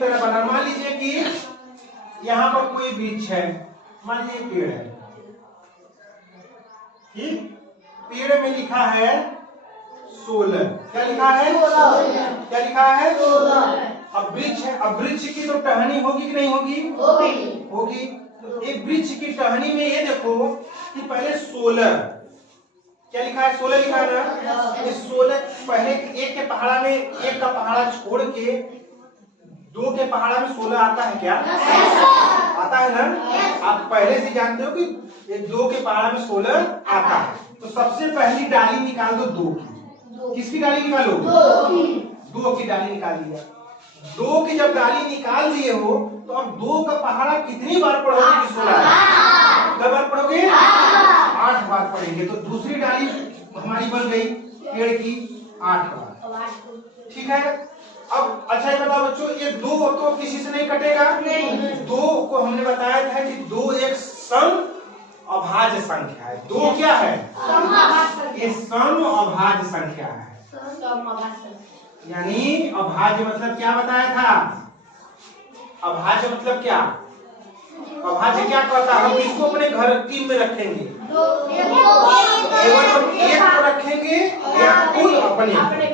तरह बना। मान लीजिए कि यहाँ पर कोई वृक्ष है, मान लीजिए पेड़ है, ठीक, पेड़ में लिखा है 16। क्या लिखा है? 16। क्या लिखा है? 16। अब वृक्ष है, अब वृक्ष की तो टहनी होगी कि नहीं होगी? होगी। तो एक वृक्ष की टहनी में ये देखो कि पहले 16, क्या लिखा है? 16 लिखा है ना। ये 16 पहले एक के पहाड़ा में, एक का पहाड़ा छोड़ के 2 के पहाड़ा में 16 आता है क्या? आता है ना। आप पहले से जानते हो कि ये 2 के पहाड़ा में 16 आता है। तो सबसे पहली डाली निकाल दो 2 की। किसकी डाली निकालो? 2 की डाली निकाल दिया। 2 की जब डाली निकाल दिए हो तो अब 2 का पहाड़ा कितनी बार पढ़ोगे कि 16? कब बार पढ़ोगे? 8 बार पढ़ेंगे। तो दूसरी डाली हमारी बन गई पेड़ की 8 बार। ठीक है। अब अच्छा ये बताओ बच्चों, ये 2 तो किसी से नहीं कटेगा। 2 को हमने बताया था कि 2 एक सम अभाज्य संख्या है। 2 क्या है? ये सम अभाज्य संख्या है। यानी अभाज्य मतलब क्या बताया था? अभाज्य मतलब क्या? अभाज्य क्या कहता है? हम इसको अपने घर टीम में रखेंगे, केवल हम एक को रखेंगे या खुद अपने,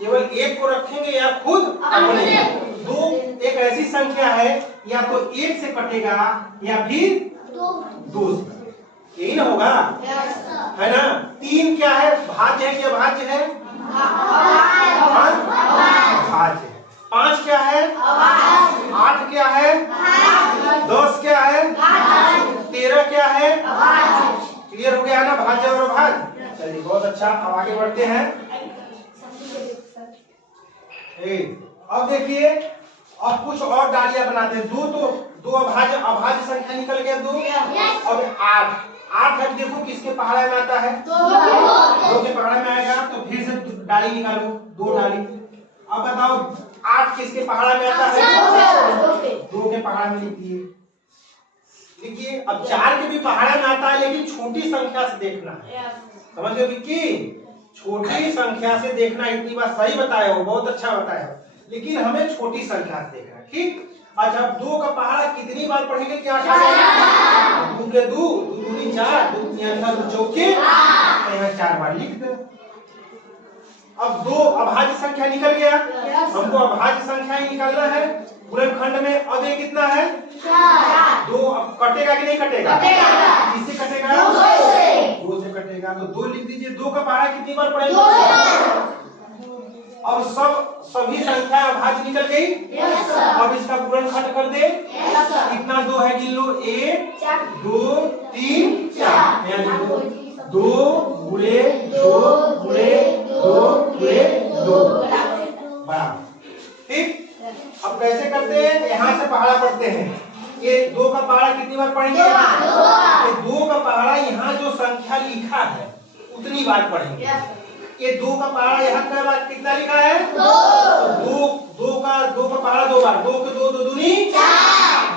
केवल एक को रखेंगे या खुद अपने। 2 एक ऐसी संख्या है या तो 1 से कटेगा या फिर 2 से, यही ना होगा, है ना। 3 क्या है? भाज्य है कि अभाज्य है? भाज्य है। 5 क्या है? 8 क्या है? 10 क्या है? 13 क्या है? क्लियर हो गया ना भाज्य और अभाज्य। चलिए बहुत अच्छा, अब आगे बढ़ते हैं। अब देखिए, अब कुछ और डालियां बनाते हैं। 2 अभाज्य संख्या निकल गया 2। अब 8 है, देखो किसके पहाड़ा में आता है? 2 के पहाड़ा में आएगा। तो फिर से डाली निकालो, 2 डाली। अब बताओ 8 किसके पहाड़ा में आता है? 2 के पहाड़ा में लिखिए। देखिए अब 4 के भी पहाड़ा में आता है, लेकिन छोटी संख्या से देखना है। समझ गए विक्की? छोटी संख्या से देखना। इतनी बात सही बताया हो, बहुत अच्छा बताया हो, लेकिन हमें छोटी संख्या से देखना है। ठीक। अच्छा, 2 का पहाड़ा कितनी बार पढ़ेंगे? क्या 2 के 2 दूनी 4, 2 3 चौके, यहाँ 4 बार लिख दो। अब 2 अभाज्य संख्या निकल गया। हमको अभाज्य संख्या ही निकालना है गुणनखंड में। अब ये कितना है? 2। अब कटेगा कि नहीं कटेगा? किससे कटेगा? 2 से कटेगा। तो 2 लिख दीजिए। 2 का पहाड़ा कितनी बार पढ़ेंगे? अब सभी संख्या अभाज्य निकल गई। अब इसका गुणनखंड कर दे। कितना 2 है? गिन लो। 1 2 3 4। 2 गुणे 2 गुणे 2 गुणे 2 बराबर। ठीक। अब कैसे करते हैं? यहाँ से पहाड़ा पढ़ते हैं। ये 2 का पहाड़ा कितनी बार पढ़ेंगे? 2 का पहाड़ा यहाँ जो संख्या लिखा है उतनी बार पढ़ेंगे। ये 2 का पहाड़ा यहाँ का बार कितना लिखा है? 2 का पहाड़ा 2 बार। 2 के 2 2 दूनी 4,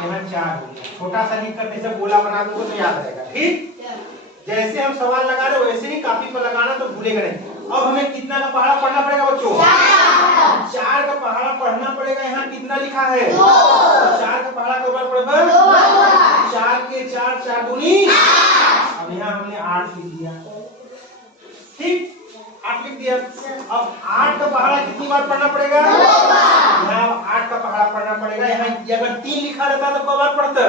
यहाँ 4 हो गया। छोटा सा लिख करके जब गोला बना दूंगा तो याद रहेगा। ठीक। जैसे हम सवाल लगा रहे वैसे ही कापी पर लगाना, तो भूलेगा नहीं। अब हमें कितना का पहाड़ा पढ़ना पड़ेगा बच्चों? 4 का पहाड़ा पढ़ना पड़ेगा। यहाँ कितना लिखा है? 4 का पहाड़ा कब बार पढ़ेगा? 4 के 4 4 दूनी। अब यहाँ हमने 8 लिख दिया। ठीक, 8 लिख दिया। अब 8 का पहाड़ा कितनी बार पढ़ना पड़ेगा? यहाँ 8 का पहाड़ा पढ़ना पड़ेगा। यहाँ अगर 3 लिखा रहता तो कब बार पढ़ता?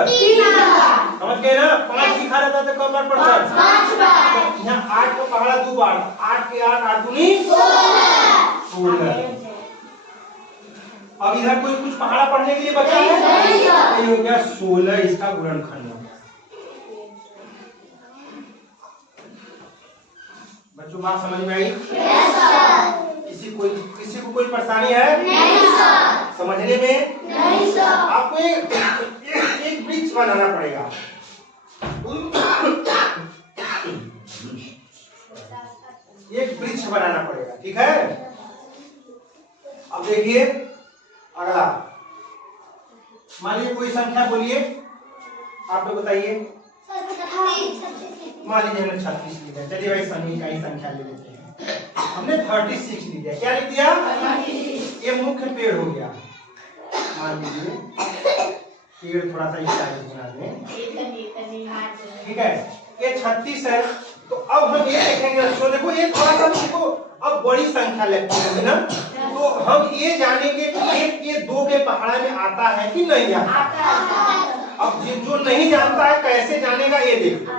समझ गए ना। 5 लिखा रहता तो कब बार पढ़ता? 5 बार। यहाँ 8 का पहाड़ा 2 बार। 8 के 8 8 दूनी 16। अब इधर कोई कुछ पहाड़ा पढ़ने के लिए बचा है? ये हो गया 16 इसका गुणनखंड। बच्चों बात समझ में आई? Yes sir. किसी को कोई परेशानी है? नहीं सर। समझने में? नहीं सर। आपको एक वृक्ष बनाना पड़ेगा। एक वृक्ष बनाना पड़ेगा। ठीक है। अब देखिए अगला, मान लीजिए कोई संख्या बोलिए, आप लोग बताइए। मान लीजिए हमने 36 लिया। चलिए भाई सनी का ही संख्या ले लेते हैं। हमने 36 लिया। क्या लिख दिया? ये मुख्य पेड़ हो गया। मान लीजिए पेड़ थोड़ा सा इस साइड बना दें, ठीक है। ये 36 है। तो अब हम ये देखेंगे, तो देखो ये थोड़ा सा देखो अब बड़ी संख्या लगती है ना, तो हम ये जानेंगे कि ये 2 के पहाड़ा में आता है कि नहीं आता। अब जो नहीं जानता है कैसे जानेगा ये देखो।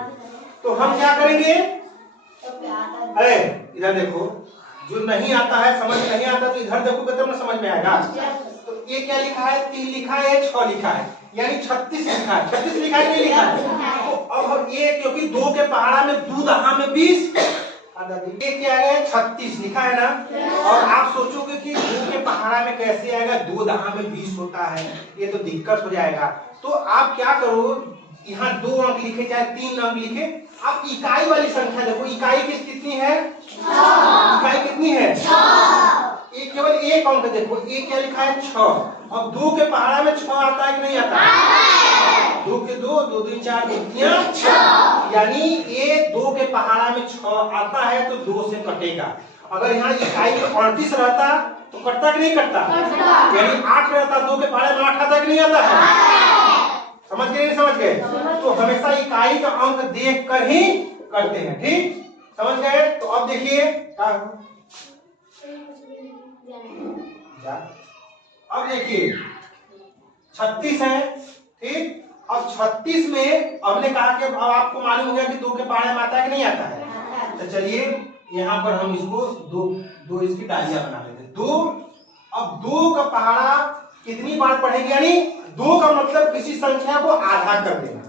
तो हम क्या करेंगे, इधर देखो, जो नहीं आता है, समझ नहीं आता, तो इधर देखोगे तब ना समझ में आएगा। तो ये क्या लिखा है, 3 लिखा है, 6 लिखा है, यानी 36 लिखा है। 36 लिखा है, नहीं लिखा है। तो अब हम ये, क्योंकि 2 के पहाड़ा में 2 दहा में 20, ये क्या है 36 लिखा है ना। और आप सोचोगे कि 2 के पहाड़ा में कैसे आएगा, 2 दहा में 20 होता है, ये तो दिक्कत हो जाएगा। तो आप क्या करो, यहाँ 2 अंक लिखे चाहे 3 अंक लिखे, आप इकाई वाली संख्या देखो, इकाई कितनी है, इकाई कितनी है, ये केवल एक अंक देखो, ये क्या लिखा है 6। अब 2 के पहाड़ा में 6 आता है कि नहीं आता, 2 के 2, 2 2 4 2 6, यानी ये 2 के पहाड़ा में 6 आता है तो 2 से कटेगा। अगर यहाँ इकाई में 38 रहता तो कटता कि नहीं कटता, यानी 8 रहता, 2 के पहाड़े में 8 आता कि नहीं आता है। समझ गए, नहीं समझ गए। तो हमेशा इकाई का अंक देख कर ही करते हैं, ठीक, समझ गए। तो अब देखिए अब देखिए 36 है, ठीक। अब 36 में हमने कहा कि अब आपको मालूम हो गया कि 2 के पहाड़े में आता है कि नहीं आता है। तो चलिए यहाँ पर हम इसको दो इसकी डालियां बना लेते हैं। 2, अब 2 का पहाड़ा कितनी बार पढ़ेंगे, यानी 2 का मतलब किसी संख्या को आधा कर देना।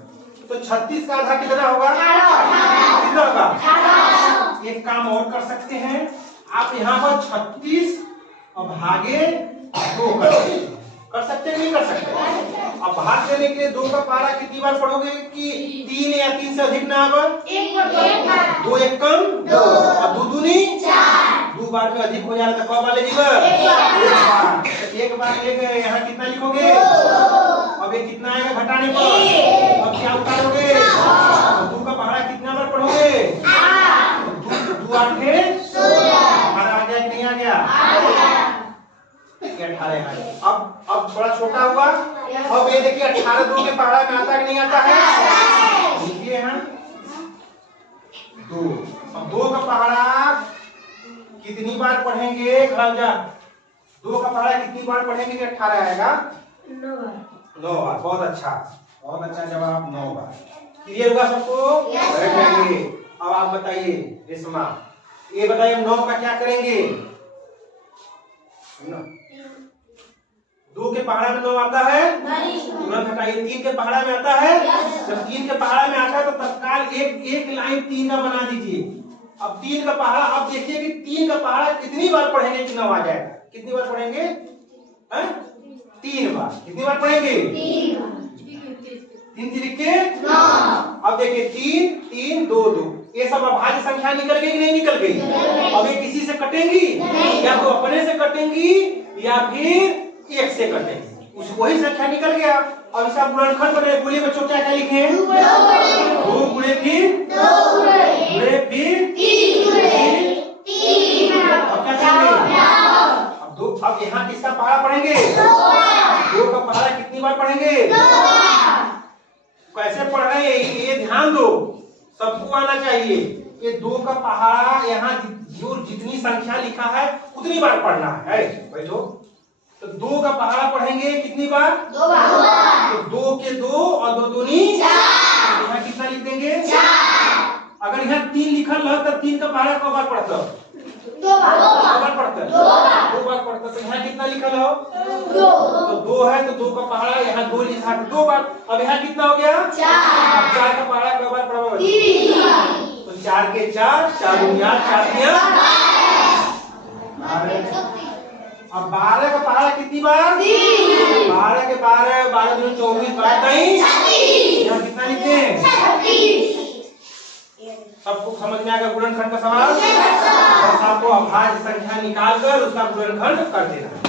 तो 36 का आधा कितना होगा, कितना होगा। एक काम और कर सकते हैं आप, यहाँ पर 36 और भागे 2 कर सकते हैं, नहीं कर सकते। अब भाग देने के लिए 2 का पहाड़ा कितनी बार पढ़ोगे कि 3 या 3 से अधिक ना, अब 2 एक कम 2 और 2 दूनी 4, 2 बार में अधिक हो जाए तो कब वाले जीवा, एक बार ले गए, यहाँ कितना लिखोगे, अब ये कितना आएगा घटाने पर, अब क्या उतारोगे, 2 का पहाड़ा कितना बार पढ़ोगे, 2 8 हमारा आ गया कि नहीं आ गया, 18। अब थोड़ा छोटा हुआ। अब ये देखिए 18 2 के पहाड़ा में आता कि नहीं आता है, देखिए यहाँ 2। अब 2 का पहाड़ा कितनी बार पढ़ेंगे, खाजा 2 का पहाड़ा कितनी बार पढ़ेंगे कि 18 आएगा, 9 बार। बहुत अच्छा, बहुत अच्छा जवाब, 9 बार। क्लियर हुआ सबको, बैठेंगे। अब आप बताइए रेशमा, ये बताइए 9 का क्या करेंगे, 2 के पहाड़ा में 9 आता है, तुरंत हटाइए। 3 के पहाड़ा में आता है, जब 3 के पहाड़ा में आता है तो तत्काल एक लाइन 3 का बना दीजिए। अब 3 का पहाड़ा, अब देखिए कि 3 का पहाड़ा कितनी बार पढ़ेंगे कि 9 आ जाएगा, कितनी बार पढ़ेंगे, 3 बार। कितनी बार पढ़ेंगे, 3 तरीके 9। अब देखिए 3 3 2 2, ये सब अभाज्य संख्या निकल गई कि नहीं निकल गई। अब ये किसी से कटेंगी, या तो अपने से कटेंगी या फिर 1 से कटेंगी, उस वही संख्या निकल गया। अब इसका गुणनखंड बने, बोलिए बच्चों क्या क्या लिखे, 2 गुणे फिर 2 गुणे फिर 3। अब क्या करेंगे, अब यहाँ किसका पहाड़ा पढ़ेंगे, 2 का पहाड़ा कितनी बार पढ़ेंगे, कैसे पढ़ रहे हैं ये ध्यान दो, सबको आना चाहिए। ये 2 का पहाड़ा यहाँ जो जितनी संख्या लिखा है उतनी बार पढ़ना है। बैठो, तो 2 का पहाड़ा पढ़ेंगे कितनी बार, 2 बार। तो 2 के 2 और 2 दूनी 4, यहाँ कितना लिख देंगे, 4। अगर यहाँ 3 लिखल रहा तो 3 का पहाड़ा कब बार पढ़ता, 2 बार पढ़ता, 2 बार पढ़ता। तो यहाँ कितना लिखल हो, 2, तो 2 है तो 2 का पहाड़ा यहाँ 2 लिखा तो 2 बार। अब यहाँ कितना हो गया, 4। अब 4 का पहाड़ा कब बार पढ़ा, 3। तो 4 के 4, 4 गुणिया 4 अब 12 का पहाड़ा कितनी बार, 12 के 12, 12 दूनी 24, 12 नहीं, यहाँ कितना लिखते हैं, 36। सबको समझ में आएगा गुणनखंड का सवाल। बस आपको अभाज्य संख्या निकाल कर उसका गुणनखंड कर देना।